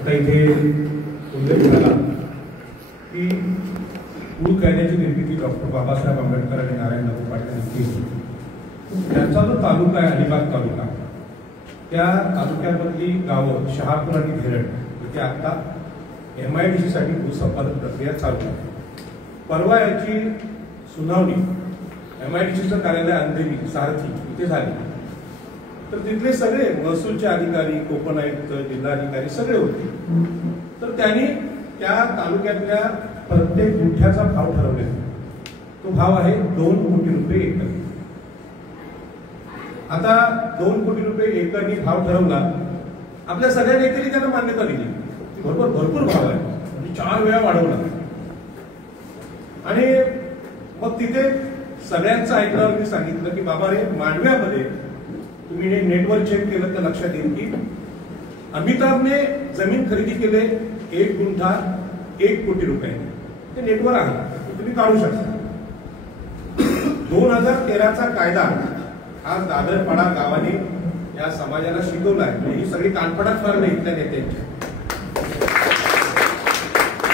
आता इथे उल्लेख झाला की पूल कायद्याची निर्मिती डॉक्टर बाबासाहेब आंबेडकर आणि नारायण दामोदर पाटील यांनी केली. त्यांचा जो तालुका आहे अलिबाग तालुका, त्या तालुक्यामधली गावं शहापूर आणि धेरड इथे आता MIDC साठी भूसंपादन प्रक्रिया चालू आहे. परवा याची सुनावणी MIDCचं कार्यालय अंधेरी सारथी इथे झाली. तर तिथले सगळे महसूलचे अधिकारी, कोकण आयुक्त, जिल्हाधिकारी सगळे होते. तर त्यांनी त्या तालुक्यातल्या प्रत्येक गुंठ्याचा भाव ठरवलेला. तो भाव आहे 2 कोटी रुपये एकर. आता 2 कोटी रुपये एकरनी भाव ठरवला. आपल्या सगळ्या नेत्यांनी त्यांना मान्यता दिली. भरपूर भाव आहे, म्हणजे 4 वेळा वाढवला. आणि मग तिथे सगळ्यांचं ऐकल्यावर मी सांगितलं की बाबा रे, मांडव्यामध्ये तुम्ही नेटवर चेक केलं तर लक्षात येईल की अमिताभने जमीन खरेदी केले 1 गुंठा 1 कोटी रुपये. ते नेटवर आहे, तुम्ही काढू शकता. 2013चा कायदा आज दादरपाडा गावाने या समाजाला शिकवलाय. ही सगळी कानपडात फार नाही इथल्या नेत्यांच्या.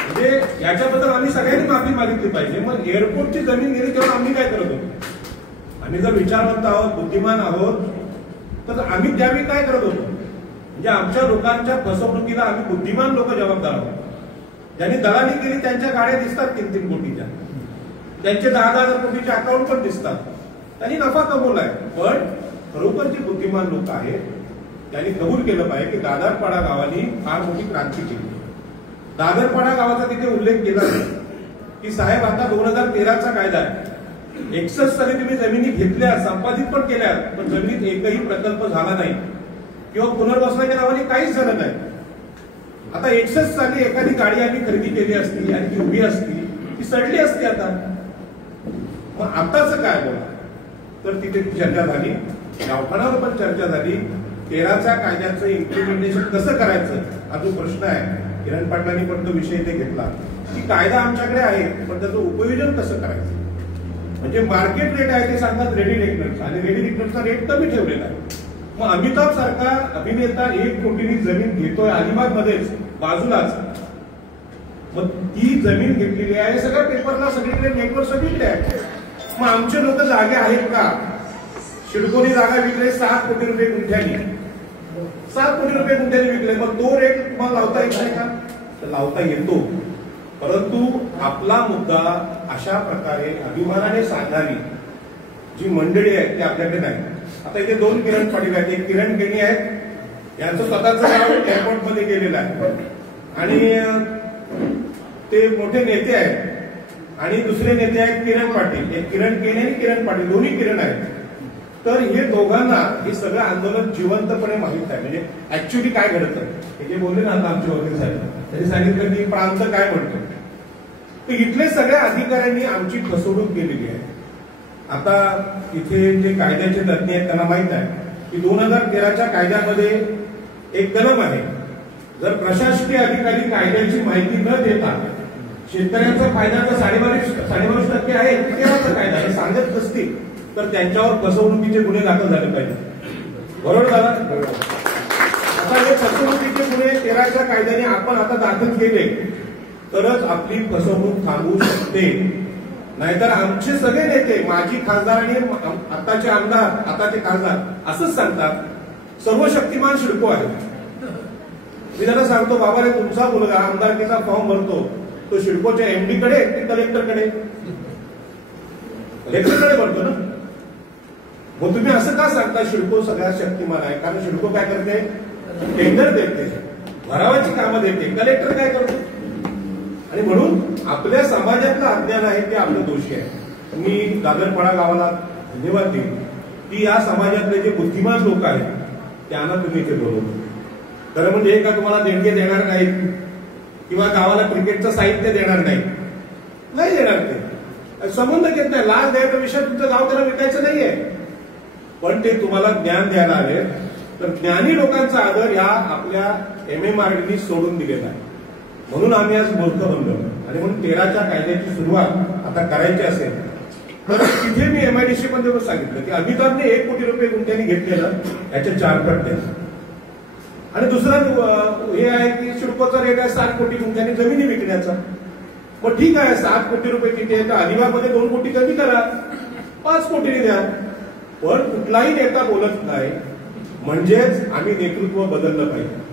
म्हणजे याच्याबद्दल आम्ही सगळ्यांनी माफी मागितली पाहिजे. मग एअरपोर्टची जमीन गेली तेव्हा आम्ही काय करत होतो? आम्ही जर विचारवंत आहोत, बुद्धिमान आहोत, तर आम्ही त्यावेळी काय करत होतो? म्हणजे आमच्या लोकांच्या फसवणुकीला आम्ही बुद्धिमान लोक जबाबदार आहोत. ज्यांनी दलाली केली त्यांच्या गाड्या दिसतात 3-3 कोटीच्या, त्यांचे 10,000 कोटीचे अकाउंट पण दिसतात. त्यांनी नफा कमवलाय. पण खरोखर जे बुद्धिमान लोक आहेत त्यांनी कबूल केलं पाहिजे की दादरपाडा गावाने फार मोठी क्रांती केली. दादरपाडा गावाचा तिथे उल्लेख केला की साहेब आता 2013चा कायदा आहे. 61 साली तुम्ही जमिनी घेतल्या, संपादित पण केल्या, पण जमिनीत एकही प्रकल्प झाला नाही किंवा पुनर्वसनाच्या नावाने काहीच झालं नाही. आता 61 साली एखादी गाडी आम्ही खरेदी केली असती आणि ती उभी असती, ती सडली असती. आता मग आताच काय बोला? तर तिथे चर्चा झाली, गावठाणावर पण चर्चा झाली. 13च्या कायद्याचं इम्प्लिमेंटेशन कसं करायचं हा जो प्रश्न आहे, किरण पाटलांनी पण तो विषय इथे घेतला की कायदा आमच्याकडे आहे, पण त्याचं उपयोजन कसं करायचं. म्हणजे मार्केट रेट आहे ते सांगतात रेडी रेकनर्स, आणि रेडी रेकनर्सचा रेट कमी ठेवलेला आहे. मग अमिताभ सारखा अभिनेता 1 कोटीनी जमीन घेतोय अलिबाग मध्येच बाजूलाच. मग ती जमीन घेतलेली आहे, सगळ्या पेपरला सगळीकडे नेटवर सगळीकडे आहे. मग आमचे लोक जागे आहेत का? शिडकोनी जागा विकले 7 कोटी रुपये गुंठ्यानी, 7 कोटी रुपये गुंठ्याने विकले. मग तो रेट तुम्हाला लावता येत नाही का? तर लावता येतो. परंतु आपला मुद्दा अशा प्रकारे अभिमानाने सांगणारी जी मंडळी आहे ती आपल्याकडे नाही. आता इथे 2 किरण पाटील आहेत. एक किरण केणी आहेत, यांचं स्वतःचं नाव एअरपोर्ट मध्ये गेलेलं आहे आणि ते मोठे नेते आहेत. आणि दुसरे नेते आहेत किरण पाटील, एक किरण केणी आणि किरण पाटील, दोन्ही किरण आहेत. तर हे दोघांना हे सगळं आंदोलन जिवंतपणे माहित आहे. म्हणजे ऍक्च्युली काय घडतं हे जे बोलले ना आता आमचे वकील साहेब, त्यांनी सांगितलं की प्रांत काय म्हणतो. तर इथले सगळ्या अधिकाऱ्यांनी आमची फसवणूक केलेली आहे. आता इथे जे कायद्याचे तज्ञ आहेत त्यांना माहित आहे की 2013च्या कायद्यामध्ये एक कलम आहे, जर प्रशासकीय अधिकारी कायद्याची माहिती न देता शेतकऱ्यांचा फायदा जर 22% आहे, तेव्हाचा कायदा हे सांगत नसतील तर त्यांच्यावर फसवणुकीचे गुन्हे दाखल झाले पाहिजे. बरोबर झाला? आता हे फसवणुकीचे गुन्हे 13च्या कायद्याने आपण आता दाखल केले तरच आपली फसवणूक थांबवू शकते. नाहीतर आमचे सगळे नेते, माजी खासदार आणि आताचे आमदार, आताचे खासदार असंच सांगतात सर्व शक्तिमान शिडको आहे. मी त्यांना सांगतो बाबा रे, तुमचा मुलगा आमदारकीचा फॉर्म भरतो तो शिडकोच्या MD कडे की कलेक्टरकडे? कलेक्टरकडे भरतो ना. मग तुम्ही असं का सांगता शिडको सगळ्यात शक्तिमान आहे? कारण शिडको काय करते? टेंडर देते, भरावाची कामं देते. कलेक्टर काय करतो? आणि म्हणून आपल्या समाजातलं अज्ञान आहे ते आपलं दोषी आहे. मी दादरपाडा गावाला धन्यवाद देईन की या समाजातले जे बुद्धिमान लोक आहेत त्यांना तुम्ही इथे बोलवलं. खरं म्हणजे हे का तुम्हाला देणगे देणार नाहीत किंवा गावाला क्रिकेटचं साहित्य देणार नाही देणार. ते संबंध घेत नाही. लाच द्यायचा विषय तुमचं गाव त्याला विकायचं नाहीये, पण ते तुम्हाला ज्ञान द्यायला आले. तर ज्ञानी लोकांचा आदर या आपल्या MMRDनी सोडून दिलेला आहे. म्हणून आम्ही आज मूर्ख बनलो. आणि म्हणून 13च्या कायद्याची सुरुवात आता करायची असेल तर तिथे मी MIDC मध्ये सांगितलं की अमिताभने 1 कोटी रुपये गुंठ्याने घेतलेलं याच्या 4 पट द्यायचं. आणि दुसरं हे आहे की सिडकोचा रेट आहे 7 कोटी तुमच्याने जमिनी विकण्याचा. मग ठीक आहे 7 कोटी रुपये किती आहे तर अलिबागमध्ये 2 कोटी कमी करा, 5 कोटीने द्या. पण कुठलाही नेता बोलत नाही, म्हणजेच आम्ही नेतृत्व बदललं पाहिजे.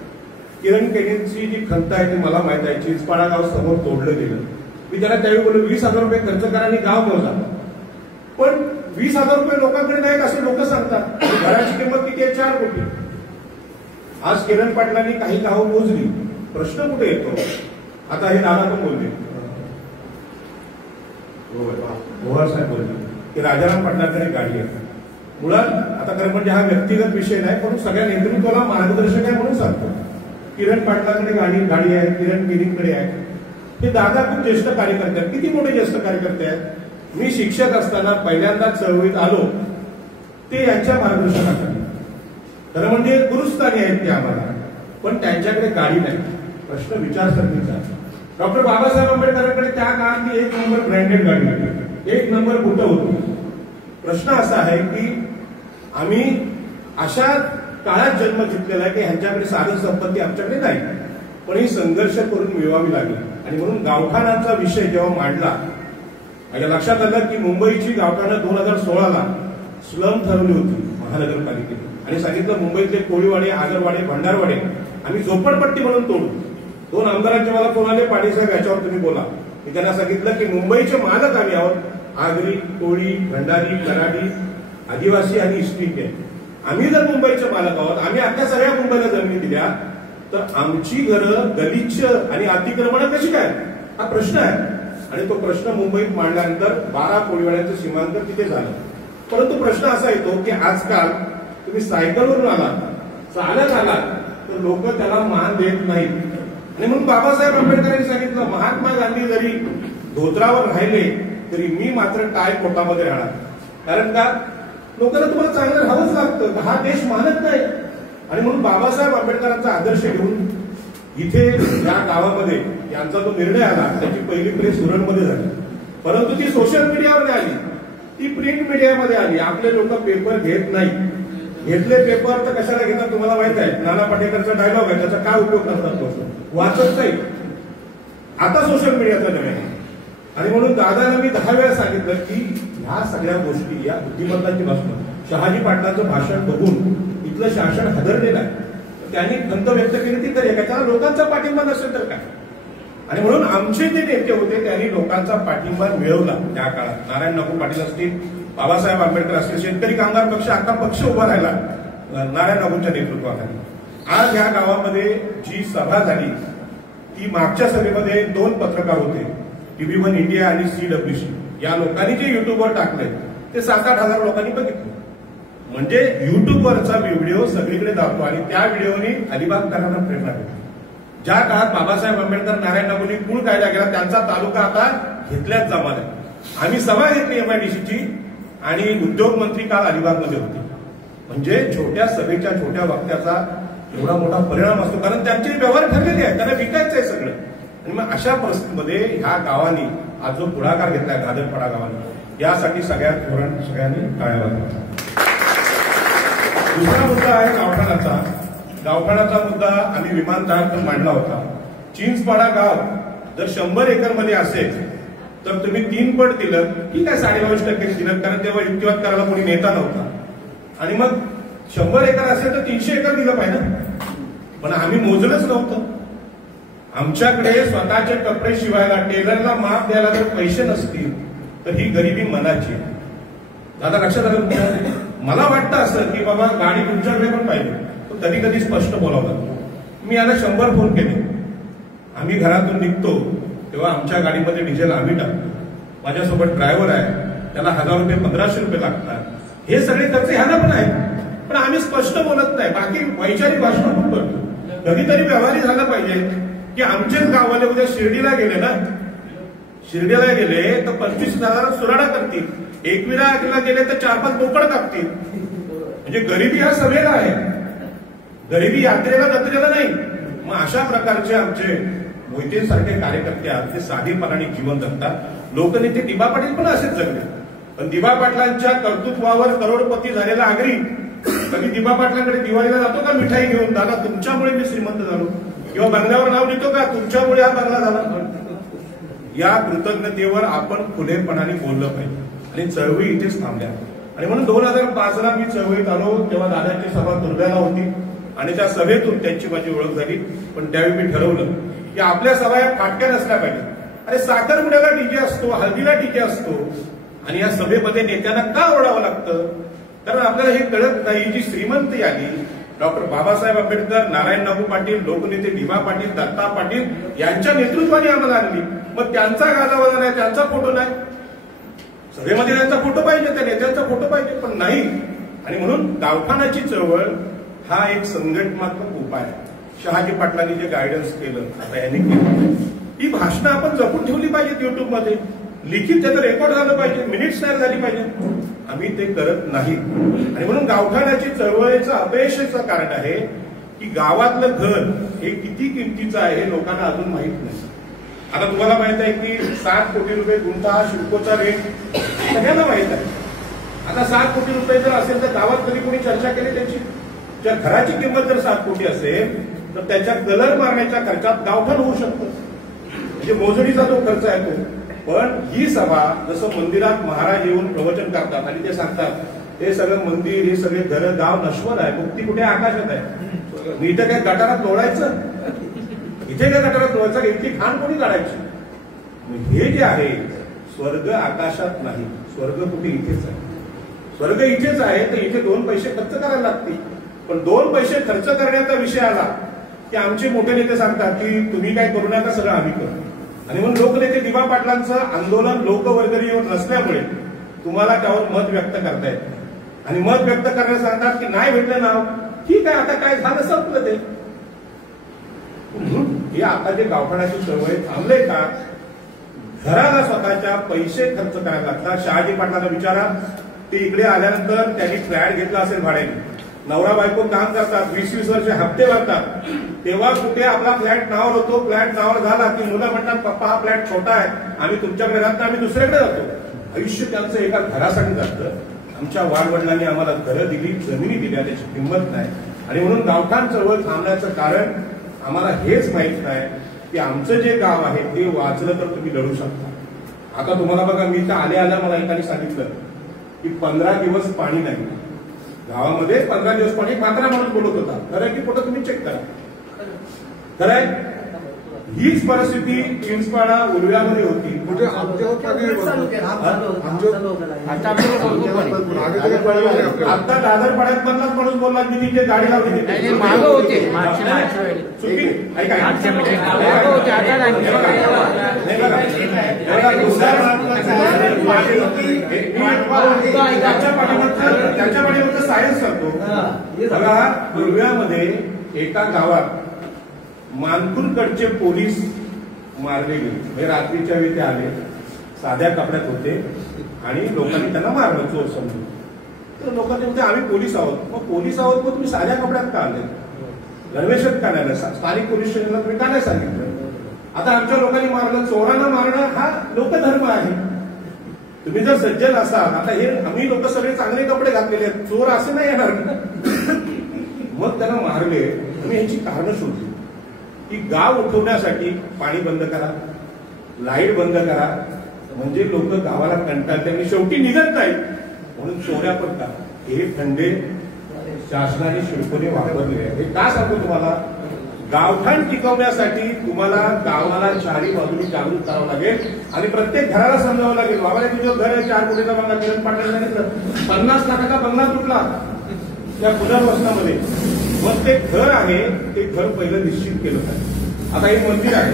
किरण केणींची जी खंत आहे ती मला माहित आहे. चिंचपाडा गाव समोर तोडलं गेलं. मी त्याला त्यावेळी बोललो 20,000 रुपये खर्च करा आणि गाव मोजा. पण 20,000 रुपये लोकांकडे नाहीत असे लोक सांगतात. घराची किंमत किती आहे? 4 कोटी. आज किरण पाटलांनी काही गावं मोजली. प्रश्न कुठे येतो? आता हे दादा पण बोलले, गोवार साहेब बोलले की राजाराम पाटलांकडे गाडी आहे. मुळात आता खरं म्हणजे हा व्यक्तिगत विषय नाही, पण सगळ्या नेतृत्वाला मार्गदर्शक आहे म्हणून सांगतो. किरण पाटलांकडे गाडी आहे, किरण केणींकडे आहे. हे दादा खूप ज्येष्ठ कार्यकर्ते आहेत. किती मोठे ज्येष्ठ कार्यकर्ते आहेत. मी शिक्षक असताना पहिल्यांदा चळवळीत आलो ते यांच्या मार्गदर्शनाखाली. खरं म्हणजे गुरुस्थानी आहेत ते आम्हाला, पण त्यांच्याकडे गाडी नाही. प्रश्न विचारसरणीचा. डॉक्टर बाबासाहेब आंबेडकरांकडे त्या काळात 1 नंबर ब्रँडेड गाडी होती, 1 नंबर बुटं होती. प्रश्न असा आहे की आम्ही अशा काळात जन्म घेतलेला आहे की ह्यांच्याकडे साधन संपत्ती आमच्याकडे नाही, पण ही संघर्ष करून मिळवावी लागली. आणि म्हणून गावठाणाचा विषय जेव्हा मांडला, माझ्या लक्षात आलं की मुंबईची गावठाणं 2016ला स्लम ठरवली होती महानगरपालिकेने आणि सांगितलं मुंबईतले कोळीवाडे, आगरवाडे, भंडारवाडे आम्ही झोपडपट्टी म्हणून तोडू. 2 आमदारांचे मला फोन आले, पाटील साहेब याच्यावर तुम्ही बोला. मी त्यांना सांगितलं की मुंबईचे मालक आम्ही आहोत. आगरी, कोळी, भंडारी, कराडी, आदिवासी आणि इस्पिके. आम्ही जर मुंबईचे मालक आहोत, आम्ही अख्ख्या सगळ्या मुंबईला जमिनी दिल्या, तर आमची घरं गलिच्छ आणि अतिक्रमण कशी काय? हा प्रश्न आहे. आणि तो प्रश्न मुंबईत मांडल्यानंतर 12 कोळीवाड्यांचं सीमांकन तिथे झालं. परंतु प्रश्न असा येतो की आजकाल तुम्ही सायकलवरून आलात, चालत आलात, तर लोक त्याला मान देत नाहीत. आणि म्हणून बाबासाहेब आंबेडकरांनी सांगितलं महात्मा गांधी जरी धोत्रावर राहिले तरी मी मात्र टाय कोटामध्ये राहणार. कारण का? लोकांना तुम्हाला चांगलं राहावंच लागतं, हा देश मानत नाही. आणि म्हणून बाबासाहेब आंबेडकरांचा आदर्श घेऊन इथे या गावामध्ये यांचा जो निर्णय आला त्याची पहिली प्रेस उरणमध्ये झाली. परंतु ती सोशल मीडियावर नाही आली, ती प्रिंट मीडियामध्ये आली. आपले लोक पेपर घेत नाही. घेतले पेपर तर कशाला घेतात तुम्हाला माहित आहे. नाना पाटेकरचा डायलॉग आहे, त्याचा काय उपयोग करतात वाचत नाही. आता सोशल मीडियाचा नव्हे. आणि म्हणून दादांना मी 10 वेळा सांगितलं की ह्या सगळ्या गोष्टी या बुद्धिमत्तांची भाषण. शहाजी पाटलांचं भाषण बघून इथलं शासन हादरलेलं आहे. त्यांनी खंत व्यक्त केली ती तरी त्याला लोकांचा पाठिंबा नसेल तर काय. आणि म्हणून आमचे जे नेते होते त्यांनी लोकांचा पाठिंबा मिळवला त्या काळात. नारायण नागू पाटील असतील, बाबासाहेब आंबेडकर असतील, शेतकरी कामगार पक्ष आता पक्ष उभा राहिला नारायण नागूंच्या नेतृत्वाखाली. आज या गावामध्ये जी सभा झाली ती मागच्या सभेमध्ये 2 पत्रकार होते, TV1 इंडिया आणि CWC. या लोकांनी जे युट्यूबवर टाकले ते 7-8 हजार लोकांनी बघितले. म्हणजे युट्यूबवरचा व्हिडिओ सगळीकडे जातो आणि त्या व्हिडिओने अलिबागकरांना प्रेरणा देते. ज्या काळात बाबासाहेब आंबेडकर, नारायण नागूंनी कुळ कायदा केला त्यांचा तालुका आता घेतल्याच जमाल आहे. आम्ही सभा घेतली MIDCची आणि उद्योग मंत्री काल अलिबागमध्ये होते. म्हणजे छोट्या सभेच्या छोट्या वक्त्याचा एवढा मोठा परिणाम असतो, कारण त्यांचे व्यवहार ठरलेले आहेत, त्यांना विकायचं आहे सगळं. आणि मग अशा परिस्थितीमध्ये ह्या गावांनी आज जो पुढाकार घेतलाय घादरपाडा गावाने, यासाठी सगळ्यांनी टाळ्या वाजवाव्या. दुसरा मुद्दा आहे गावठाणाचा. गावठाणाचा मुद्दा आम्ही विमानतळावर मांडला होता. चिंचपाडा गाव जर 100 एकरमध्ये असेल तर तुम्ही 3 पट दिलं, ठीक आहे 22.5% दिलं, कारण तेव्हा युक्तिवाद करायला कोणी नेता नव्हता. आणि मग 100 एकर असेल तर 300 एकर दिलं पाहिजे. पण आम्ही मोजलंच नव्हतं. आमच्याकडे स्वतःचे कपडे शिवायला, टेलरला माप द्यायला जर पैसे नसतील तर ही गरिबी मनाची. दादा लक्षात आलं? मला वाटतं असं की बाबा गाडी तुमच्याकडे पण पाहिजे, पण कधी कधी स्पष्ट बोलावं. मी याला 100 फोन केले. आम्ही घरातून निघतो तेव्हा आमच्या गाडीमध्ये डिझेल आम्ही टाकतो. माझ्यासोबत ड्रायव्हर आहे, त्याला 1000 रुपये 1500 रुपये लागतात. हे सगळे खर्च ह्याला पण आहेत, पण आम्ही स्पष्ट बोलत नाही. बाकी वैचारिक भाषण पण करतो. कधीतरी व्यवहारी झालं पाहिजे की आमचेच गाववाले उद्या शिर्डीला गेले ना, शिर्डीला गेले तर 25,000 सुराडा करतील, एकविरा गेले तर 4-5 बोकड कापतील. म्हणजे गरिबी हा सभेला आहे, गरिबी यात्रेला जत्रेला नाही. मग अशा प्रकारचे आमचे मोहिते सारखे कार्यकर्ते आहेत, ते साधेपणाने जीवन जगतात. लोकनेते दिबा पाटील पण असेच जगले, पण दिबा पाटलांच्या कर्तृत्वावर करोडपती झालेला आगरी कधी दिबा पाटलांकडे दिवाळीला जातो का मिठाई घेऊन, दादा तुमच्यामुळे मी श्रीमंत झालो, किंवा बंगल्यावर नाव लिहितो का तुमच्यामुळे हा बंगला झाला. या कृतज्ञतेवर आपण खुलेपणाने बोललं पाहिजे. आणि चळवळी इथेच थांबल्या. आणि म्हणून 2005ला मी चळवळीत आलो तेव्हा दादाची सभा दुर्गाला होती आणि त्या सभेतून त्यांची माझी ओळख झाली. पण त्यावेळी मी ठरवलं की आपल्या सभा या फाटक्या नसल्या पाहिजे. अरे साखरपुड्याला डीजे असतो, हळदीला डीजे असतो, आणि या सभेमध्ये नेत्यांना का ओरडावं लागतं? कारण आपल्याला हे कळत नाही, जी श्रीमंती आली डॉक्टर बाबासाहेब आंबेडकर, नारायण नागू पाटील, लोकनेते डी.वा. पाटील, दत्ता पाटील यांच्या नेतृत्वाने आम्हाला आणली. मग त्यांचा गाजावाजा नाही, त्यांचा फोटो नाही, सभेमध्ये त्यांचा फोटो पाहिजे, त्या नेत्यांचा फोटो पाहिजे, पण नाही. आणि म्हणून गावठाणाची चळवळ हा एक संघटनात्मक उपाय. शहाजी पाटलांनी जे गायडन्स केलं, आता यांनी केलं, ही भाषणं आपण जपून ठेवली पाहिजेत युट्यूबमध्ये, लिखित त्याचं रेकॉर्ड झालं पाहिजे, मिनिट्स तयार झाली पाहिजे. आम्ही ते करत नाही. आणि म्हणून गावठाणाची चळवळीचं अपयशाचं कारण आहे की गावातलं घर हे किती किमतीचं आहे हे लोकांना अजून माहीत नाही. आता तुम्हाला माहित आहे की 7 कोटी रुपये गुंठा हा शिडकोचा रेट सगळ्यांना माहित आहे. आता 7 कोटी रुपये जर असेल तर गावात कधी कोणी चर्चा केली त्याची? त्या घराची किंमत जर 7 कोटी असेल तर त्याच्या कलर मारण्याच्या खर्चात गावठाण होऊ शकतं, म्हणजे मोजणीचा जो खर्च आहे तो. पण ही सभा जसं मंदिरात महाराज येऊन प्रवचन करतात आणि ते सांगतात हे सगळं मंदिर, हे सगळे घर, गाव नश्वर आहे, मुक्ती कुठे आकाशात आहे. मी इथं काय गटारात लोळायचं, इथे काय गटारात लोळायचं, इतकी घाण कोणी काढायची? हे जे आहे स्वर्ग आकाशात नाही, स्वर्ग कुठे इथेच आहे. स्वर्ग इथेच आहे तर इथे 2 पैसे खर्च करायला लागतील. पण 2 पैसे खर्च करण्याचा विषय आला की आमचे मोठे नेते सांगतात की तुम्ही काय करू नका, सगळं आम्ही करू. आणि म्हणून लोकनेते डी.वा. पाटलांचं आंदोलन लोकवर्गणीवर नसल्यामुळे तुम्हाला त्यावर मत व्यक्त करता येतं. आणि मत व्यक्त करण्यास सांगतात की नाही भेटलं नाव, ठीक आहे, आता काय झालं संपलं ते. हे आता जे गावठाणाची चळवळ थांबले का? घराला स्वतःच्या पैसे खर्च करायला लागतात. शहाजी पाटलांना विचारा, ते इकडे आल्यानंतर त्यांनी फ्लॅट घेतला असेल भाड्याने, नवरा बायको काम करतात, 20-20 वर्ष हप्ते भरतात, तेव्हा कुठे आपला फ्लॅट नावावर होतो. फ्लॅट नावावर झाला की मुलं म्हणतात पप्पा हा फ्लॅट छोटा आहे, आम्ही तुमच्याकडे राहतो, आम्ही दुसऱ्याकडे जातो. आयुष्य त्यांचं एका घरासाठी जातं. आमच्या वाडवडिलांनी आम्हाला घरं दिली, जमिनी दिल्या, त्याची किंमत नाही. आणि म्हणून गावठाण चळवळ थांबण्याचं कारण आम्हाला हेच माहित नाही की आमचं जे गाव आहे ते वाचलं तर तुम्ही लढू शकता. आता तुम्हाला बघा, मी तर आल्या मला एकाने सांगितलं की 15 दिवस पाणी नाही गावामध्ये, 15 दिवस पाणी. मात्रा माणूस बोलत होता, खरं की खोटं तुम्ही चेक करा. खरंय, हीच परिस्थिती चिंचपाडा उलव्यामध्ये होती. आता दादरपाड्यात मधलाच माणूस बोलला की तिथे गाडी लावली त्याच्या पाठीमागचं सायन्स सांगतो. बघा, उलव्यामध्ये एका गावात मानपूरकडचे पोलीस मारले गेले. म्हणजे रात्रीच्या वेळी ते आले, साध्या कपड्यात होते आणि लोकांनी त्यांना मारलं चोर समजून. तर लोकांनी म्हणते आम्ही पोलीस आहोत. मग पोलीस आहोत, मग तुम्ही साध्या कपड्यात का आले? गणवेशात का नाही? स्थानिक पोलीस स्टेशनला तुम्ही का नाही सांगितलं? आता आमच्या लोकांनी मारलं. चोरांना मारणं हा लोकधर्म आहे. तुम्ही जर सज्जन असाल, आता हे आम्ही लोक सगळे चांगले कपडे घातलेले आहेत, चोर असे नाही येणार. मग त्यांना मारले. तुम्ही याची कारणं शोधली की गाव उठवण्यासाठी पाणी बंद करा, लाईट बंद करा, म्हणजे लोक गावाला कंटाळतात आणि शेवटी निघत नाही म्हणून चोऱ्या पण करा. हे खंडे शासनाने शिडकोने वापरले आहे. हे का सांगतो तुम्हाला? गावठाण टिकवण्यासाठी तुम्हाला गावाला 4ही बाजूनी जागृत करावं लागेल आणि प्रत्येक घराला समजावं लागेल. बाबा तुझं घर आहे 4 कोटीचा बंगला, किरण पाटील सांगितलं 50 लाखाचा बंगला तुटला त्या पुनर्वसनामध्ये. मग ते घर आहे, ते घर पहिलं निश्चित केलं पाहिजे. आता हे मंदिर आहे,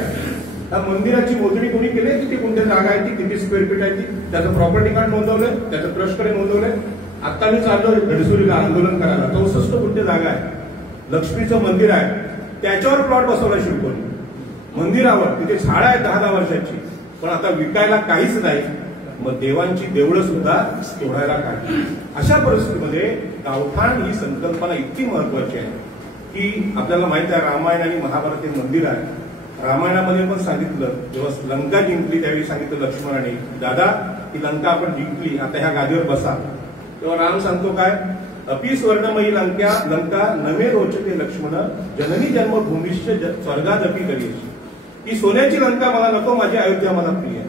त्या मंदिराची मोजणी कोणी केली? किती कोणत्या जागा आहे ती, किती स्क्वेअर फीट आहे ती, त्याचं प्रॉपर्टी कार्ड नोंदवलंय, त्याचं ट्रस्टकडे नोंदवलंय. आता मी चाललो घडसुरीला आंदोलन करायला, 64 गुंठे जागा आहे, लक्ष्मीचं मंदिर आहे, त्याच्यावर प्लॉट बसवला शिडकोनी. मंदिरावर तिथे झाड आहे 10-10 वर्षाची, पण आता विकायला काहीच नाही. मग देवांची देवळं सुद्धा तोडायला काय? अशा परिस्थितीमध्ये गावठाण ही संकल्पना इतकी महत्वाची आहे की आपल्याला माहित आहे रामायण आणि महाभारत हे मंदिर आहे. रामायणामध्ये पण सांगितलं, जेव्हा लंका जिंकली त्यावेळी सांगितलं लक्ष्मणाने, दादा ही लंका आपण जिंकली, आता ह्या गादीवर बसा. तेव्हा राम सांगतो काय, अपि स्वर्णमयी लंका नमे रोचते लक्ष्मण जननी जन्मभूमीश्च स्वर्गादपी गरीश. ही सोन्याची लंका मला नको, माझी अयोध्या मला प्रिय.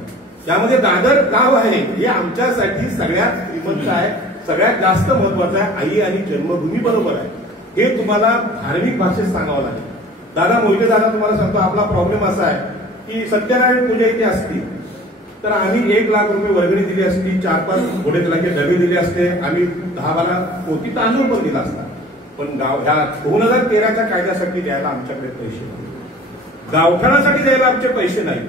त्यामध्ये दादर गाव आहे हे आमच्यासाठी सगळ्यात श्रीमंत आहे, सगळ्यात जास्त महत्वाचं आहे. आई आणि जन्मभूमी बरोबर आहे हे तुम्हाला धार्मिक भाषेत सांगावं लागेल. दादा मोहिते दादा तुम्हाला सांगतो, आपला प्रॉब्लेम असा आहे की सत्यनारायण पूजा इथे असती तर आम्ही 1 लाख रुपये वर्गणी दिली असती, 4-5 घोडे तलाके डबे दिले असते, आम्ही 10-12 पोती तांदूळ पण दिला असता. पण ह्या 2013च्या कायद्यासाठी द्यायला आमच्याकडे पैसे नाही, गावठाणासाठी द्यायला आमचे पैसे नाही.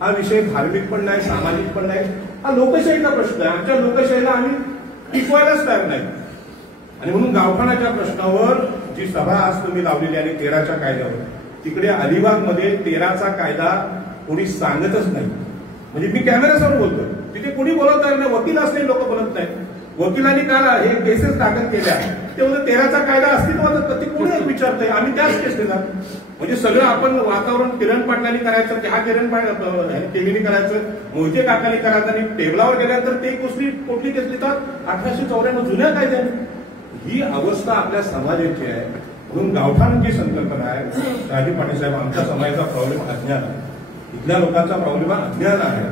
हा विषय धार्मिक पण नाही, सामाजिक पण नाही, हा लोकशाहीचा प्रश्न आहे. आमच्या लोकशाहीला आम्ही टिकवायलाच तयार नाही. आणि म्हणून गावठाणाच्या प्रश्नावर जी सभा आज तुम्ही लावलेली आहे 13च्या कायद्यावर, तिकडे अलिबागमध्ये 13चा कायदा कोणी सांगतच नाही. म्हणजे मी कॅमेऱ्यासमोर बोलतोय, तिथे कोणी बोलत नाही, वकील असलेले लोक बोलत नाही. वकिलांनी काल हे केसेस दाखल केल्या, ते म्हणजे 13चा कायदा अस्तित्वात ते कोणी विचारतंय, आम्ही त्याच केस देणार. म्हणजे सगळं आपण वातावरण किरण पाटलांनी करायचं, त्या किरण टीव्हीने करायचं, मोहिते काकांनी करायचं, आणि टेबलावर गेल्यानंतर ते कुठली केस लिहितात 1894 जुन्या कायद्याने. ही अवस्था आपल्या समाजाची आहे. म्हणून गावठाण जी संकल्पना आहे, राजे पाटील साहेब, आमच्या समाजाचा प्रॉब्लेम अज्ञान आहे, इथल्या लोकांचा प्रॉब्लेम अज्ञान आहे.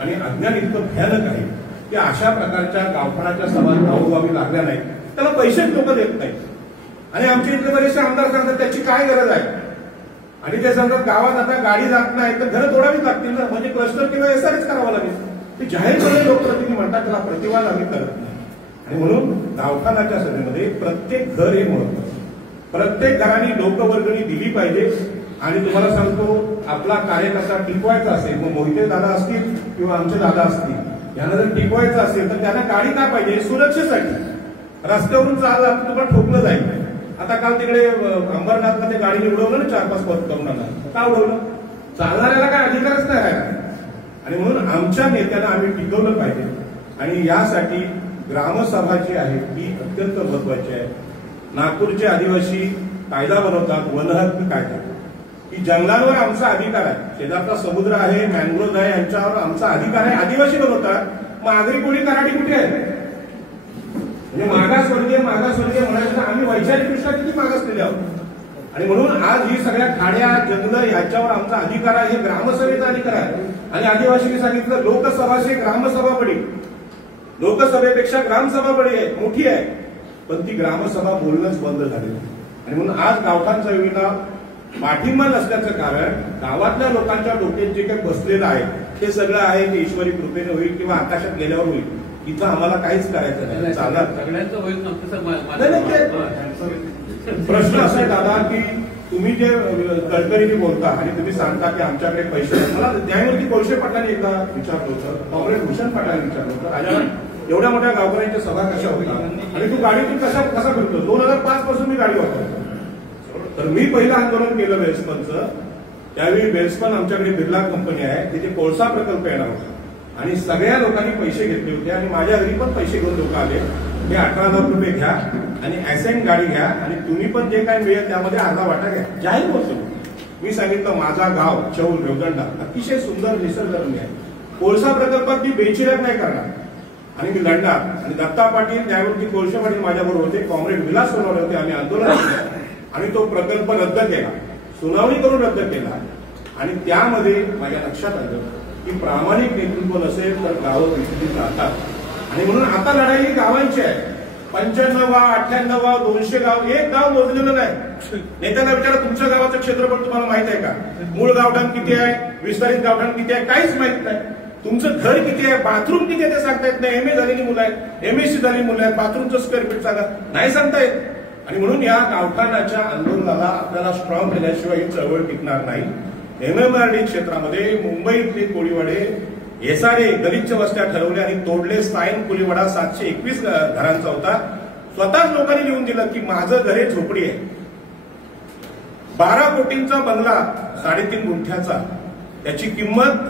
आणि अज्ञान इतकं भयानक आहे की अशा प्रकारच्या गावठाणाच्या सभा गावोगावी लागल्या नाहीत, त्याला पैसेच लोक देत नाहीत. आणि आमचे इथले बरेचसे आमदार सांगतात त्याची काय गरज आहे, आणि ते सांगतात गावात आता गाडी जात नाही तर घरं तोडावीच लागतील ना, म्हणजे क्लस्टर किंवा एसआरएच करावं लागेल. ते जाहीरपणे लोकप्रतिनिधी म्हणतात, त्याला प्रतिवाद आम्ही करत नाही. आणि म्हणून गावठाणाच्या सभेमध्ये प्रत्येक घर हे महत्वाचं, प्रत्येक घराने लोकवर्गणी दिली पाहिजे. आणि तुम्हाला सांगतो, आपला कार्यकर्ता टिकवायचा असेल, मग मोहिते दादा असतील किंवा आमचे दादा असतील, यांना जर टिकवायचं असेल तर त्यांना गाडी का पाहिजे, सुरक्षेसाठी. रस्त्यावरून चालला तुम्हाला ठोकलं जाईल. आता काल तिकडे अंबरनाथला ते गाडीने उडवलं ना 4-5 तरुणांना, का उडवलं, चालणाऱ्याला काय अधिकारच नाही राहिला. आणि म्हणून आमच्या नेत्यांना आम्ही टिकवलं पाहिजे. आणि यासाठी ग्रामसभा जी आहे ती अत्यंत महत्वाची आहे. नागपूरचे आदिवासी कायदा बनवतात, वनहक्क कायदा, की जंगलांवर आमचा अधिकार आहे, शेजारचा समुद्र आहे, मॅंग्रोव्ह आहे, यांच्यावर आमचा अधिकार आहे. आदिवासी बनवतात, मग आगरी कोळी कराडी कुठे आहे, म्हणजे मागासवर्गीय म्हणायचं, आम्ही वैचारिकदृष्ट्या किती मागासलेले आहोत. आणि म्हणून आज ही सगळ्या खाड्या जंगलं ह्याच्यावर आमचा अधिकार आहे, हे ग्रामसभेचा अधिकार आहे. आणि आदिवासींनी सांगितलं लोकसभा से ग्रामसभा बडी, लोकसभेपेक्षा ग्रामसभा बडी आहे, मोठी आहे. पण ती ग्रामसभा बोलणंच बंद झाली. आणि म्हणून आज गावठाण चळवळीला पाठिंबा नसल्याचं कारण गावातल्या लोकांच्या डोक्यात जे काही बसलेलं आहे ते सगळं आहे ते ईश्वरी कृपेने होईल किंवा आकाशात गेल्यावर होईल. इथं आम्हाला काहीच करायचं नाही, चालणार सगळ्यांचं होईल. प्रश्न असा आहे दादा की तुम्ही जे कळकळीने बोलता आणि तुम्ही सांगता की आमच्याकडे पैसे, मला न्यायमूर्ती कोळसे पाटलांनी एकदा विचारलं होतं, कॉम्रेड भूषण पाटलांनी विचारलं होतं, राजा एवढ्या मोठ्या गावकऱ्यांच्या सभा कशा होतात आणि तू गाडीतून कसा फिरतो. 2005 पासून मी गाडी वापरतो. तर मी पहिलं आंदोलन केलं वेल्सपनचं, त्यावेळी वेल्सपन आमच्याकडे बिर्ला कंपनी आहे, तिथे कोळसा प्रकल्प येणार होता आणि सगळ्या लोकांनी पैसे घेतले होते. आणि माझ्या घरी पण पैसे घेऊन लोक आले, हे 18,000 रुपये घ्या आणि ऍसेंट गाडी घ्या आणि तुम्ही पण जे काही मिळेल त्यामध्ये अर्धा वाटा घ्या. जाहीर बोलतो मी, सांगितलं माझा गाव चौल रेवदंडा अतिशय सुंदर निसर्गरम्य आहे, कोळसा प्रकल्पात मी बेचिराग नाही करणार आणि मी लढणार. आणि दत्ता पाटील, न्यायमूर्ती कोळसे पाटील माझ्याबरोबर होते, कॉम्रेड विलास सोनवणे होते, आम्ही आंदोलन केलं आणि तो प्रकल्प रद्द केला, सुनावणी करून रद्द केला. आणि त्यामध्ये माझ्या लक्षात आलं की प्रामाणिक नेतृत्व नसेल तर गावं विकसित राहतात. आणि म्हणून आता लढाई ही गावांची आहे. 95 गाव, 98 गाव, 200 गाव, एक गाव मोजलेलं नाही. नेत्यांना विचारा तुमच्या गावाचं क्षेत्रफळ तुम्हाला माहित आहे का, मूळ गावठाण किती आहे, विस्तारित गावठाण किती आहे, काहीच माहित नाही. तुमचं घर किती आहे, बाथरूम किती आहे ते सांगता येत नाही. MA झालेली मुलं आहेत, MSc झालेली मुलं आहेत, बाथरूमचं स्क्वेअर फीट सांगा, नाही सांगता येत. आणि म्हणून या गावठाणाच्या आंदोलनाला आपल्याला स्ट्रॉंग केल्याशिवाय ही चळवळ टिकणार नाही. MMRD क्षेत्रामध्ये मुंबईतले कोळीवाडे SRA दलितच्या वस्त्या ठरवल्या आणि तोडले. साईन कोळीवाडा 721 घरांचा होता. स्वतःच लोकांनी लिहून दिलं की माझं घर हे झोपडी आहे. 12 कोटींचा बंगला 3.5 गुंठ्याचा, त्याची किंमत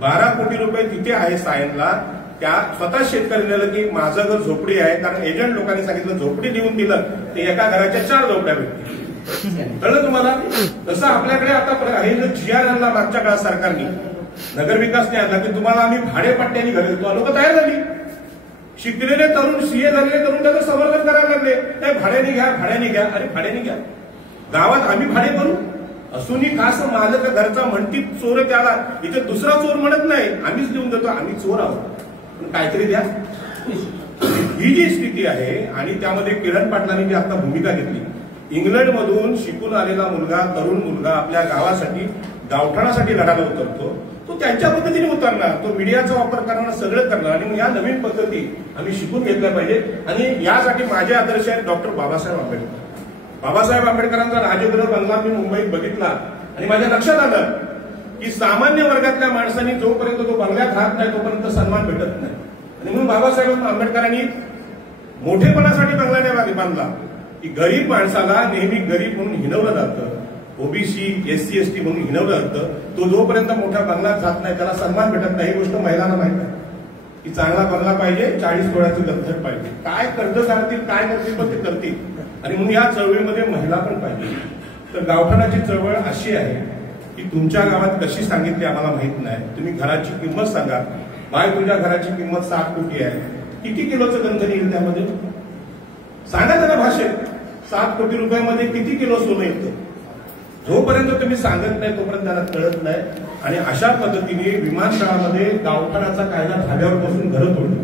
12 कोटी रुपये तिथे आहे सायनला. त्या स्वतः शेतकरी लिहिलं की माझं घर झोपडी आहे, कारण एजंट लोकांनी सांगितलं झोपडी लिहून दिलं ते एका घराच्या 4 झोपड्या भेटतील. कळलं तुम्हाला. तसं आपल्याकडे आता हे जो GR आणला मागच्या काळात सरकारने, नगरविकासने आणला की तुम्हाला आम्ही भाडेपट्ट्याने घर देतो, लोक तयार झाली. शिकलेले तरुण, सीए झालेले तरुण त्याचं समर्थन करायला लागले, नाही भाड्याने घ्या, भाड्याने घ्या. अरे भाड्याने घ्या, गावात आम्ही भाडे करू असूनही कास मालक घरचा म्हणती चोर त्याला, इथे दुसरा चोर म्हणत नाही, आम्हीच देऊन देतो, आम्ही चोर आहोत, पण काहीतरी द्या. ही जी स्थिती आहे. आणि त्यामध्ये किरण पाटलांनी जी आता भूमिका घेतली, इंग्लंडमधून शिकून आलेला मुलगा, तरुण मुलगा आपल्या गावासाठी, गावठाणासाठी लढायला उतरतो, तो त्यांच्या पद्धतीने उतरणार, तो मीडियाचा वापर करणार, सगळं करणार. आणि या नवीन पद्धती आम्ही शिकून घेतल्या पाहिजे. आणि यासाठी माझे आदर्श आहेत डॉक्टर बाबासाहेब आंबेडकर. बाबासाहेब आंबेडकरांचा राजगृह बंगला मी मुंबईत बघितला आणि माझ्या लक्षात आलं की सामान्य वर्गातल्या माणसांनी जोपर्यंत तो बंगल्यात राहत नाही तोपर्यंत सन्मान भेटत नाही. आणि म्हणून बाबासाहेब आंबेडकरांनी मोठेपणासाठी बंगला नाही बांधला की गरीब माणसाला नेहमी गरीब म्हणून हिणवलं जातं, ओबीसी, एससी, एसटी म्हणून हिणवलं जातं. तो जोपर्यंत मोठ्या बंगल्यात जात नाही त्याला सन्मान भेटत नाही. ही गोष्ट महिलांना माहित आहे की चांगला बंगला पाहिजे, 40 तोळ्याचं दफ्तर पाहिजे, काय कर्ज काढतील, काय करतील, पण ते करतील. आणि म्हणून या चळवळीमध्ये महिला पण पाहिजे. तर गावठाणाची चळवळ अशी आहे की तुमच्या गावात कशी सांगितली आम्हाला माहित नाही. तुम्ही घराची किंमत सांगा. बाय, तुझ्या घराची किंमत 7 कोटी आहे, किती किलोचं गंधन येईल त्यामध्ये सांगा त्याला भाषेत. 7 कोटी रुपयामध्ये किती किलो सोनं येतं? जोपर्यंत तुम्ही सांगत नाही तोपर्यंत त्याला कळत नाही. आणि अशा पद्धतीने विमानतळामध्ये गावठाणाचा कायदा धाब्यावर बसून घरं तोडली.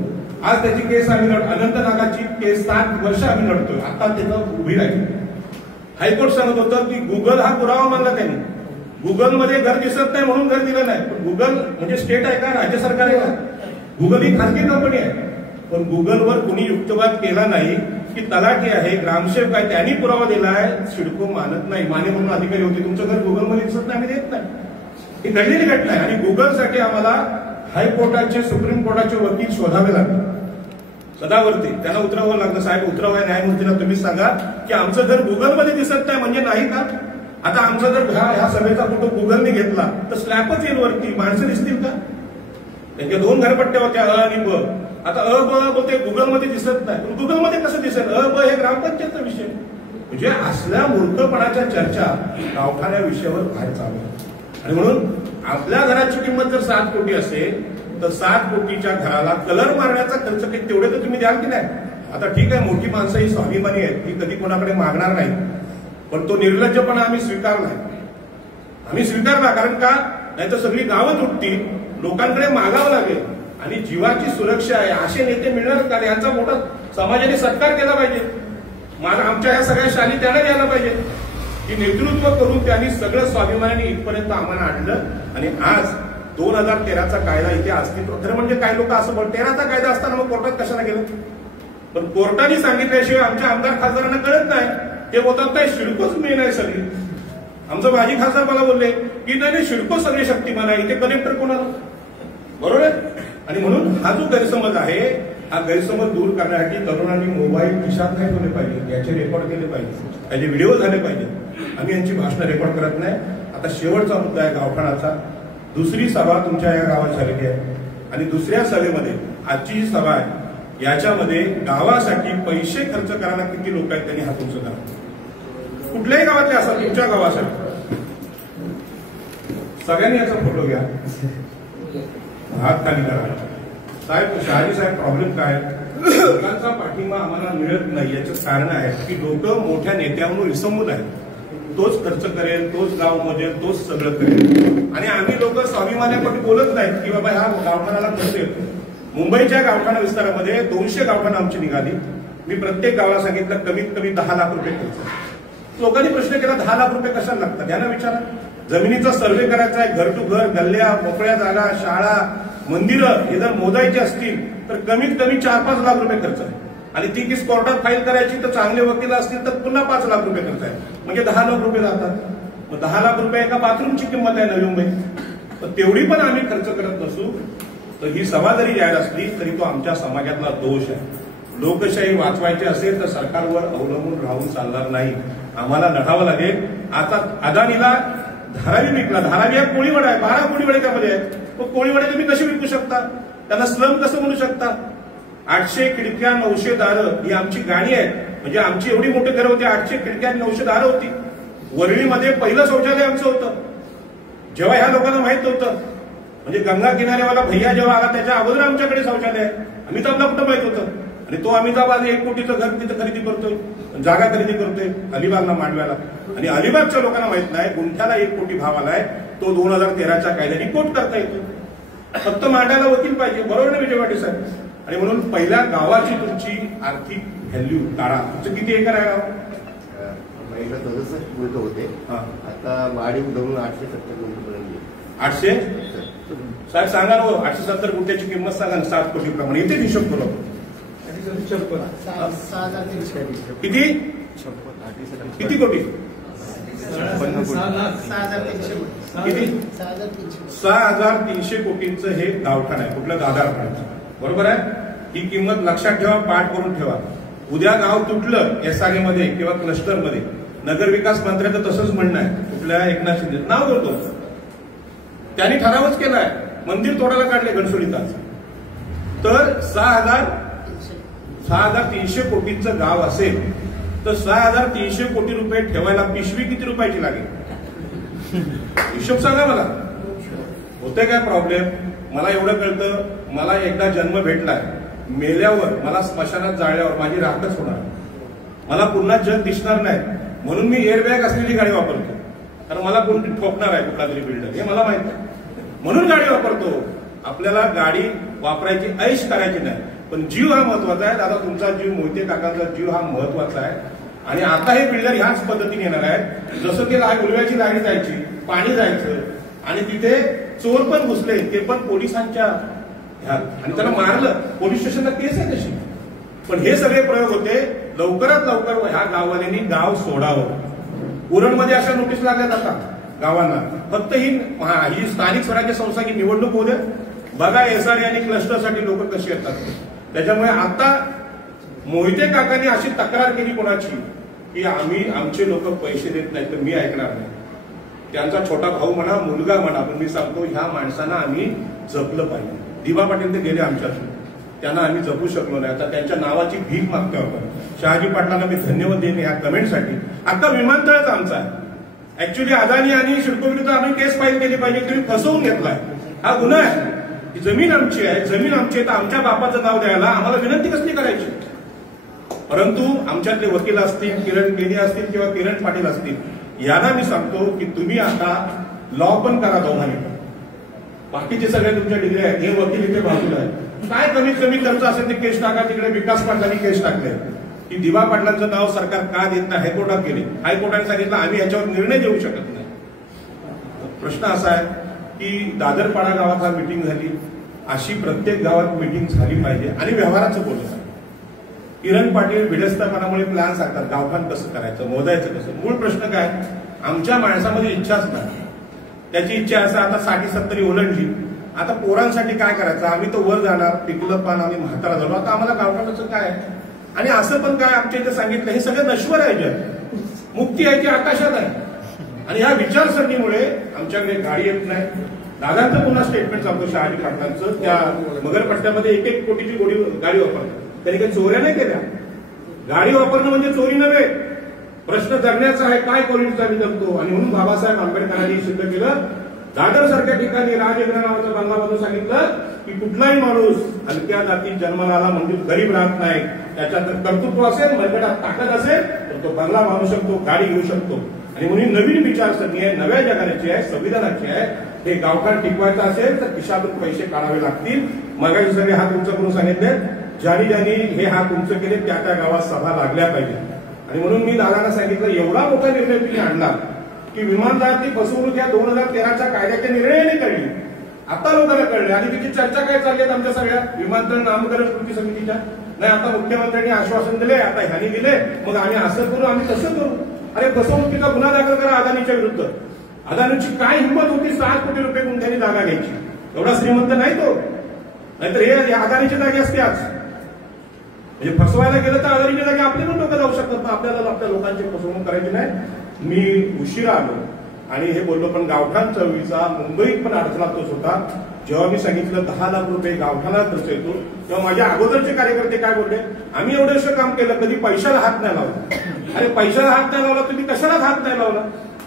आज त्याची केस आम्ही अनंतनागाची केस 7 वर्ष आम्ही लढतोय, आता त्याचं उभी राहिली. हायकोर्ट सांगत होतं की गुगल हा पुरावा मानला त्यांनी. गुगलमध्ये घर दिसत नाही म्हणून घर दिलं नाही. पण गुगल म्हणजे स्टेट आहे का, राज्य सरकार आहे का? गुगल ही खासगी कंपनी आहे. पण गुगलवर कुणी युक्तिवाद केला नाही की तलाठी आहे, ग्रामसेवक आहे, त्यांनी पुरावा दिला आहे, सिडको मानत नाही. माने म्हणून अधिकारी होते, तुमचं घर गुगलमध्ये दिसत नाही, आम्ही देत नाही. ही घडलेली घटना आहे. आणि गुगलसाठी आम्हाला हायकोर्टाचे, सुप्रीम कोर्टाचे वकील शोधावे लागले सदावरती. त्यांना उतरावं लागलं, साहेब उतरावं, न्यायमूर्तीला तुम्ही सांगा की आमचं घर गुगलमध्ये दिसत नाही म्हणजे नाही का? आता आमचा जर ह्या सभेचा फोटो गुगलने घेतला तर स्लॅपच येईल वरती, माणसं दिसतील का? त्यांच्या 2 घरपट्ट्या होत्या, अ आणि ब. आता अ ब बोलते गुगलमध्ये दिसत नाही, पण गुगलमध्ये कसं दिसेल? अ ब हे ग्रामपंचायतचा विषय. म्हणजे असल्या मूर्खपणाच्या चर्चा गावठाण्या विषयावर बाहेर चालू. आणि म्हणून आपल्या घराची किंमत जर 7 कोटी असेल तर 7 कोटीच्या घराला कलर मारण्याचा खर्च काही तेवढे तर तुम्ही द्याल की नाही? आता ठीक आहे, मोठी माणसं ही स्वाभिमानी आहेत, ती कधी कोणाकडे मागणार नाही. पण तो निर्लज्जपणा आम्ही स्वीकारला. आम्ही स्वीकारला कारण का? नाही तर सगळी गावं तुटतील, लोकांकडे मागावं लागेल. आणि जीवाची सुरक्षा आहे असे नेते मिळणार का? यांचा मोठा समाजाने सत्कार केला पाहिजे. आमच्या या सगळ्या शाली त्यांना द्यायला पाहिजे की नेतृत्व करून त्यांनी सगळं स्वाभिमानाने इथपर्यंत आम्हाला आणलं. आणि आज 2013चा कायदा इथे अस्तित्व. खरं म्हणजे काही लोक असं बोलतात 13चा कायदा असताना मग कोर्टात कशाला गेलं? पण कोर्टाने सांगितल्याशिवाय आमच्या आमदार खासदारांना कळत नाही. ते बोलतात नाही शिडकोच मेन आहे सगळी. आमचं माजी खासदार मला बोलले की नाही शिडको सगळे शक्तिमान आहे, इथे कलेक्टर कोणाला? बरोबर आहे. आणि म्हणून हा जो गैरसमज आहे, हा गैरसमज दूर करण्यासाठी तरुणांनी मोबाईल खिशात नाही ठेवले पाहिजे, याचे रेकॉर्ड केले पाहिजे, त्याचे व्हिडिओ झाले पाहिजे. आम्ही यांची भाषणं रेकॉर्ड करत नाही. आता शेवटचा मुद्दा आहे गावठाणाचा. दुसरी सभा तुमच्या या गावात झालेली आहे आणि दुसऱ्या सभेमध्ये आजची जी सभा आहे याच्यामध्ये गावासाठी पैसे खर्च करायला किती लोक आहेत त्यांनी हात उंच करा. कुठल्याही गावातले असाल, तुमच्या गावासाठी सगळ्यांनी याचा फोटो घ्या, हात खाली करा. साहेब शहाजी साहेब, प्रॉब्लेम काय? लोकांचा पाठिंबा आम्हाला मिळत नाही. याचं कारण आहे की लोक मोठ्या नेत्यांवर विसंबून आहेत. तोच खर्च करेल, तोच गाव मजेल, तोच सगळं करेल. आणि आम्ही लोक स्वाभिमानापटी बोलत नाहीत की बाबा ह्या गावठाणाला खर्च येतो. मुंबईच्या गावठाणा विस्तारामध्ये 200 गावठाणं आमची निघाली. मी प्रत्येक गावाला सांगितलं कमीत कमी 10 लाख रुपये खर्च. लोकांनी प्रश्न केला 10 लाख रुपये कशाला लागतात? यांना विचारा. जमिनीचा सर्व्हे करायचा आहे, घर टू घर, गल्ल्या, मोकळ्या जागा, शाळा, मंदिरं हे जर मोजायची असतील तर कमीत कमी 4-5 लाख रुपये खर्च आहे. आणि ती केस कोर्टात फाईल करायची तर चांगले वकील असतील तर पुन्हा 5 लाख रुपये खर्च आहे. म्हणजे 10 लाख रुपये जातात. मग 10 लाख रुपये एका बाथरूमची किंमत आहे नवी मुंबईत. तर तेवढी पण आम्ही खर्च करत नसू. तर ही सभा जरी जाहीर असली तरी तो आमच्या समाजातला दोष आहे. लोकशाही वाचवायची असेल तर सरकारवर अवलंबून राहून चालणार नाही. आम्हाला लढावं लागेल. आता अदानीला धारावी विकला. धारावी हा कोळीवाडा आहे, 12 कोळीवाडे त्यामध्ये आहेत. मग कोळीवाडे तुम्ही कसे विकू शकता? त्यांना स्लम कसं म्हणू शकता? 800 खिडक्या 900 दारं ही आमची गाणी आहेत. म्हणजे आमची एवढी मोठी घरं होती, 800 खिडक्या 900 दारं होती. वरळीमध्ये पहिलं शौचालय आमचं होतं जेव्हा ह्या लोकांना माहित नव्हतं. म्हणजे गंगा किनाऱ्यावाला भैया जेव्हा आला त्याच्या अगोदर आमच्याकडे शौचालय आहे. अमिताभला कुठं माहित होतं? आणि तो अमिताभ आज 1 कोटीचं घर तिथं खरेदी करतोय, जागा खरेदी करतोय अलिबागला, मांडव्याला. आणि अलिबागच्या लोकांना माहित नाही गुंठ्याला 1 कोटी भाव आलाय, तो 2013च्या कायद्याने कोट करता येतो. फक्त मांडायला वकील पाहिजे. बरोबर ना विजय पाटील साहेब? आणि म्हणून पहिल्या गावाची तुमची आर्थिक व्हॅल्यू काढा. तुमचं किती एकर आहे गाव? पहिला 67 होते, आता वाढीव धरून 870 गुंठेपर्यंत. 800 साहेब सांगा ना, 870 गुंठ्याची किंमत सांगा ना, 7 कोटी प्रमाणे. इथे हिशोब करू. किती किती कोटी? किती? 6300 कोटींचं हे गावठाण आहे. कुठलं? दादारखान्याचं. बरोबर आहे. ही किंमत लक्षात ठेवा, पाठ करून ठेवा. उद्या गाव तुटलं एसआरए मध्ये किंवा क्लस्टर मध्ये, नगरविकास मंत्र्याचं तसंच म्हणणं आहे. कुठल्या? एकनाथ शिंदे नाव करतो. त्यांनी ठरावच केलाय, मंदिर तोडायला काढले घनसोलीताच. तर 6300 कोटींचं गाव असेल तर 6300 कोटी रुपये ठेवायला पिशवी किती रुपयाची लागेल? हिशोब सांगा मला. होते काय प्रॉब्लेम? मला एवढं कळतं, मला एकदा जन्म भेटलाय, मेल्यावर मला स्मशानात जाळल्यावर माझी राखच होणार, मला पुन्हा जग दिसणार नाही. म्हणून मी एअरबॅग असलेली गाडी वापरतो, कारण मला कोण ठोकणार आहे कुठला तरी बिल्डर, हे मला माहित आहे. म्हणून गाडी वापरतो. आपल्याला गाडी वापरायची, ऐश करायची नाही, पण जीव हा महत्वाचा आहे. दादा तुमचा जीव, मोहिते काकांचा जीव हा महत्वाचा आहे. आणि आता हे बिल्डर ह्याच पद्धतीने येणार आहे. जसं की उलव्याची लाईन जायची, पाणी जायचं आणि तिथे चोर पण घुसले, ते पण पोलिसांच्या ह्यात, आणि त्याला मारलं. पोलीस स्टेशनला केस आहे तशी. पण हे सगळे प्रयोग होते. लवकरात लवकर ह्या गाववाल्यांनी गाव सोडावं. उरणमध्ये अशा नोटीस लागल्या जातात गावांना. फक्त ही स्थानिक स्वराज्य संस्था की निवडणूक होऊ दे, बघा एसआरए आणि क्लस्टरसाठी लोक कशी येतात. त्याच्यामुळे आता मोहिते काकांनी अशी तक्रार केली कोणाची की आमचे लोक पैसे देत नाहीत, तर मी ऐकणार नाही. त्यांचा छोटा भाऊ म्हणा, मुलगा म्हणा, पण मी सांगतो ह्या माणसांना आम्ही जपलं पाहिजे. दिवा पाटील ते गेले आमच्यातून, त्यांना आम्ही जपू शकलो नाही. आता त्यांच्या नावाची भीक मागतोय आपण. शहाजी पाटलांना मी धन्यवाद देईन या कमेंटसाठी. आता विमानतळच आमचा आहे. ऍक्च्युली अदानी आणि सिडको विरुद्ध आम्ही केस फाईल केली पाहिजे. तुम्ही फसवून घेतलाय, हा गुन्हा आहे. ही जमीन आमची आहे, जमीन आमची आहे, तर आमच्या बापाचं नाव द्यायला आम्हाला विनंती कसली करायची? परंतु आमच्यातले वकील असतील, किरण बेदी असतील किंवा किरण पाटील असतील, यांना मी सांगतो की तुम्ही आता लॉ पण करा दोघांनी. बाकीचे सगळे तुमच्या डिग्री आहेत, हे वकील इथे बाजूला आहे. काय कमीत कमी खर्च असेल ते केस टाका. तिकडे विकास पाटलांनी केस टाकले की दिवा पाटलांचं नाव सरकार का देत नाही, हायकोर्टात गेले. हायकोर्टाने सांगितलं आम्ही याच्यावर निर्णय घेऊ शकत नाही. प्रश्न असा आहे की दादरपाडा गावात हा मिटिंग झाली, अशी प्रत्येक गावात मिटिंग झाली पाहिजे आणि व्यवहाराचं बोलणं. किरण पाटील भिडस्तपणामुळे प्लॅन सांगतात गावखान कसं करायचं, मोजायचं कसं. मूळ प्रश्न काय? आमच्या माणसामध्ये इच्छाच नाही. त्याची इच्छा असं आता 60-70 ओलांडली, आता पोरांसाठी काय करायचं? आम्ही तर वर जाणार, पिकलं पान आम्ही म्हातारा झालो, आता आम्हाला गावखानाचं काय? आणि असं पण काय आमच्या इथे सांगितलं, हे सगळं नश्वर आहे. जग मुक्ती आहे ती आकाशात आहे. आणि या विचारसरणीमुळे आमच्याकडे गाडी येत नाही. दादांचं पुन्हा स्टेटमेंट सांगतो शहाजी पाटलांचं, त्या मगरपट्ट्यामध्ये 1-1 कोटीची गाडी वापरतात. त्यांनी काही चोऱ्या नाही केल्या. गाडी वापरणं म्हणजे चोरी नव्हे. प्रश्न जगण्याचा आहे, काय क्वालिटीचा आम्ही जगतो. आणि म्हणून बाबासाहेब आंबेडकरांनी सिद्ध केलं. दादर सारख्या ठिकाणी राजगिरा नावाचं बंगलामधून सांगितलं की कुठलाही माणूस हलक्या जातीत जन्माला आला म्हणजे गरीब राहत नाही. त्याच्यात कर्तृत्व असेल, मनगटात ताकद असेल तर तो बंगला बांधू शकतो, गाडी घेऊ शकतो. आणि म्हणून नवीन विचारसरणी आहे, नव्या जगाची आहे, संविधानाची आहे. हे गावठाण टिकवायचं असेल तर खिशातून पैसे काढावे लागतील. मगाशी सगळे हात उंच करून सांगितले, ज्यांनी हे हात उंच केले त्या त्या गावात सभा लागल्या पाहिजे. आणि म्हणून मी दादांना सांगितलं, एवढा मोठा निर्णय तुम्ही आणला की विमानतळातली फसवणूक या 2013च्या कायद्याच्या निर्णयाने कळली. आता लोकांना कळले. आणि तिची चर्चा काय चालली आहे आमच्या सगळ्या विमानतळ नामकरण कृती समितीच्या? नाही, आता मुख्यमंत्र्यांनी आश्वासन दिले, आता ह्यांनी दिले, मग आम्ही असं करू, आम्ही तसं करू. अरे फसवणुकीचा गुन्हा दाखल करा अदानीच्या विरुद्ध. अदानीची काय हिंमत होती 7 कोटी रुपये गुंठ्याने जागा घ्यायची? एवढा श्रीमंत नाही तो. नाहीतर हे अदानीच्या जागी असते आज. म्हणजे फसवायला गेलं तर अदानीच्या जागी आपली पण लोक जाऊ शकतात ना. आपल्याला आपल्या लोकांची फसवणूक करायची नाही. मी उशिरा आलो आणि हे बोललो, पण गावठाण चळवळीचा मुंबईत पण अडथळा तोच होता. जेव्हा मी सांगितलं 10 लाख रुपये गावठाणाला खर्च येतो, तेव्हा माझ्या अगोदरचे कार्यकर्ते काय बोलले, आम्ही एवढंसं काम केलं, कधी पैशाला हात नाही लावला. अरे पैशाला हात नाही लावला, तुम्ही कशालाच हात नाही लावला?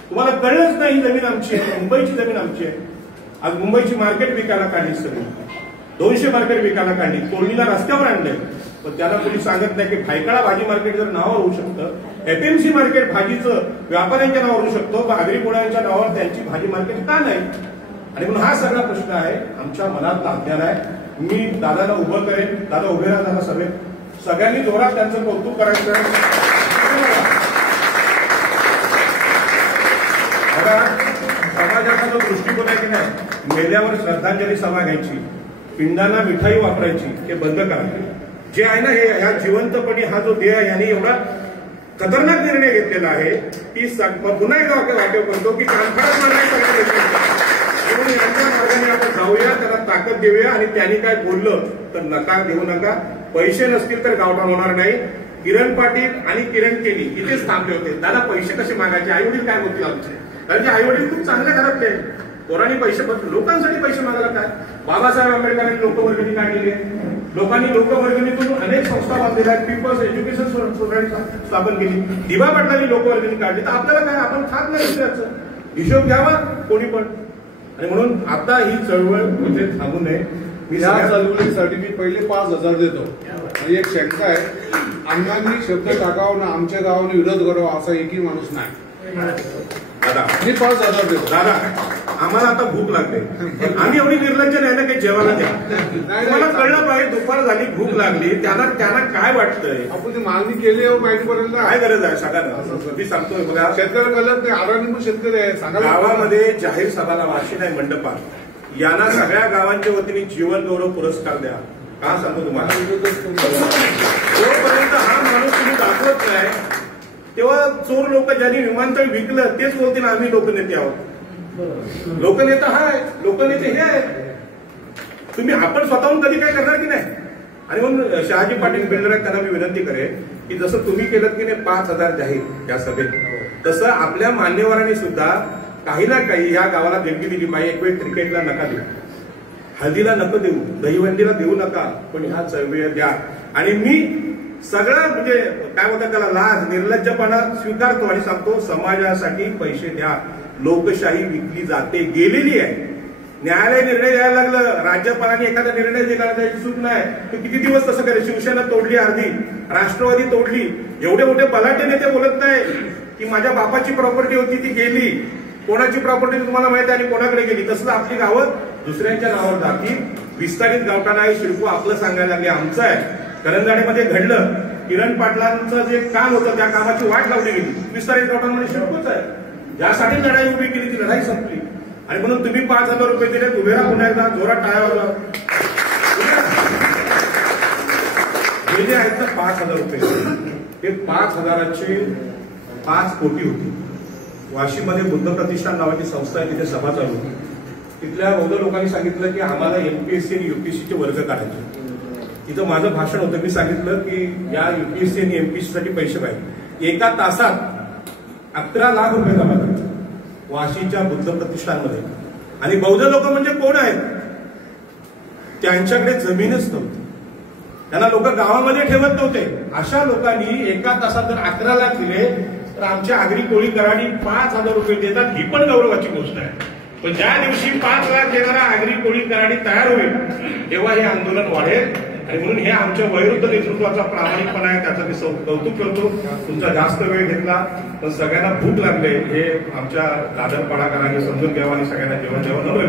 तुम्हाला कळलंच नाही ही जमीन आमची आहे, मुंबईची जमीन आमची आहे. आज मुंबईची मार्केट विकायला काढली सगळी, 200 मार्केट विकायला काढली, तोडणीला रस्त्यावर आणलंय. पण त्याला कोणी सांगत नाही की भायखळा भाजी मार्केट जर नावावर होऊ शकतं, FMC मार्केट भाजीचं व्यापाऱ्यांच्या नावावर होऊ शकतो, आगरी कोळ्यांच्या नावावर त्यांची भाजी मार्केट का नाही? आणि म्हणून हा सगळा प्रश्न आहे आमच्या मनात लागलेला आहे. मी दादाला उभं करेन, दादा उभे राहा दादा सभेत, सगळ्यांनी जोरात त्यांचं कौतुक करायचं. बघा, समाजाचा जो दृष्टिकोन आहे की नाही, मेल्यावर श्रद्धांजली सभा घ्यायची, पिंडांना मिठाई वापरायची, हे बंद करायचे. जे आहे ना, हे ह्या जिवंतपणी हा जो देह यांनी एवढा खतरनाक निर्णय घेतलेला आहे की पुन्हा एकदा वाक्य करतो की कानफाडच मारण्याचा म्हणून यांच्या मार्गाने आपण जाऊया, त्याला ताकद देऊया. आणि त्यांनी काय बोललं तर नकार देऊ नका. पैसे नसतील तर गावठाण होणार नाही. किरण पाटील आणि किरण केली इथेच थांबले होते. दादा पैसे कसे मागायचे, आई वडील काय बोलतील आमचे, कारण की आई वडील खूप चांगल्या घरातले, पोरांनी पैसे लोकांसाठी पैसे मागायला काय. बाबासाहेब आंबेडकरांनी लोकवर्गणी काढलेली आहे, लोकांनी लोकवर्गणीतून अनेक संस्था बांधलेल्या आहेत, पीपल्स एज्युकेशन सोसायटी स्थापन केली, दिवा पाटलांनी लोकवर्गणी काढली. तर आपल्याला काय, आपण खात नाही दुसऱ्याचं, हिशोब घ्यावा कोणी पण. आणि म्हणून आता ही चळवळ म्हणजे थांबू नये. मी या चळवळीसाठी मी पहिले 5,000 देतो. एक शंका आहे, अण्णांनी शब्द टाकावा ना आमच्या गावाने विरोध करावा असा एकही माणूस नाही. दादा मी 5,000 देतो. दादा आम्हाला आता भूक लागते, आम्ही एवढी निर्लज्ज नाही ना काही जेवायला द्या. तुम्हाला कळलं पाहिजे दुपार झाली, भूक लागली, त्यांना काय वाटतंय. आपण ती मागणी केली माहिती पडेल ना, काय गरज आहे सांगा. मी सांगतोय बघा, शेतकरी कळत नाही, आराणी पण शेतकरी आहे सांगा. गावामध्ये जाहीर सभाला वाशी नाही मंडपात, यांना सगळ्या गावांच्या वतीने जीवन गौरव पुरस्कार द्या. का सांगतो तुम्हाला, जोपर्यंत हा माणूस तुम्ही दाखवत नाही तेव्हा चोर लोक ज्यांनी विमानतळ विकलं तेच बोलतील आम्ही लोकनेते आहोत. लोकनेता हा आहे, लोकनेते हे आहेत. तुम्ही आपण स्वतःहून कधी काय करणार की नाही. आणि म्हणून शहाजी पाटील बिल्डर आहेत, त्यांना मी विनंती करेन की जसं तुम्ही केलं की नाही 5,000 जाहीर या सभेत, तसं आपल्या मान्यवरांनी सुद्धा काही ना काही या गावाला देणगी दिली पाहिजे. एक वेळ क्रिकेटला नका देऊ, हळदीला नको देऊ, दहीहंडीला देऊ नका, पण ह्या चळवळीला द्या. आणि मी सगळं म्हणजे काय म्हणतात त्याला, लाज निर्लज्जपणा स्वीकारतो आणि सांगतो समाजासाठी पैसे द्या. लोकशाही विकली जाते, गेलेली आहे. न्यायालय निर्णय द्यायला लागलं, राज्यपालांनी एखादा निर्णय दिला त्याची चूक नाही, तर किती दिवस तसं करेल. शिवसेना तोडली अर्धी, राष्ट्रवादी तोडली, एवढे मोठे बलाढ्य नेते बोलत नाही की माझ्या बापाची प्रॉपर्टी होती ती गेली. कोणाची प्रॉपर्टी तुम्हाला माहिती आहे आणि कोणाकडे गेली. तसंच आपली गावं दुसऱ्यांच्या नावावर जातील. विस्तारित गावठाण आहे, शिडको आपलं सांगायला लागले आमचं आहे. करंजाडेमध्ये घडलं, किरण पाटलांचं जे काम होतं त्या कामाची वाट लावली गेली. विस्तारित गावठाणमध्ये शिडकोच आहे, ज्यासाठी लढाई उभी केली ती लढाई संपली. आणि म्हणून तुम्ही 5,000 रुपये दिले, उभे राहा, पुन्हा एकदा जोरात टाळ्या वाजवा. गेले आहेत तर 5,000 रुपये, ते 5,000चे 5 कोटी होती. वाशीमध्ये बुद्ध प्रतिष्ठान नावाची संस्था आहे, तिथे सभा चालू होती. तिथल्या बौद्ध लोकांनी सांगितलं की आम्हाला MPSC आणि UPSCचे वर्ग काढायचे. तिथं माझं भाषण होतं. मी सांगितलं की या UPSC आणि MPSC साठी पैसे पाहिजे. एका तासात 11 लाख रुपये जमा करायचे वाशीच्या बुद्ध प्रतिष्ठानमध्ये. आणि बौद्ध लोक म्हणजे कोण आहेत, त्यांच्याकडे जमीनच नव्हती, त्यांना लोक गावामध्ये ठेवत नव्हते. अशा लोकांनी एका तासात जर 11 लाख दिले तर आमच्या आगरी कोळी कराडी 5,000 रुपये देतात. ही पण गौरवाची गोष्ट आहे. पण ज्या दिवशी 5 लाख देणारा आगरी कोळी कराडी तयार होईल तेव्हा हे आंदोलन वाढेल. आणि म्हणून हे आमच्या वयोवृद्ध नेतृत्वाचा प्रामाणिकपणा आहे, त्याचं मी कौतुक करतो. तुमचा जास्त वेळ घेतला, पण सगळ्यांना भूक लागले हे आमच्या दादर पाडाकरांनी समजून घ्यावं आणि सगळ्यांना जेवण नवं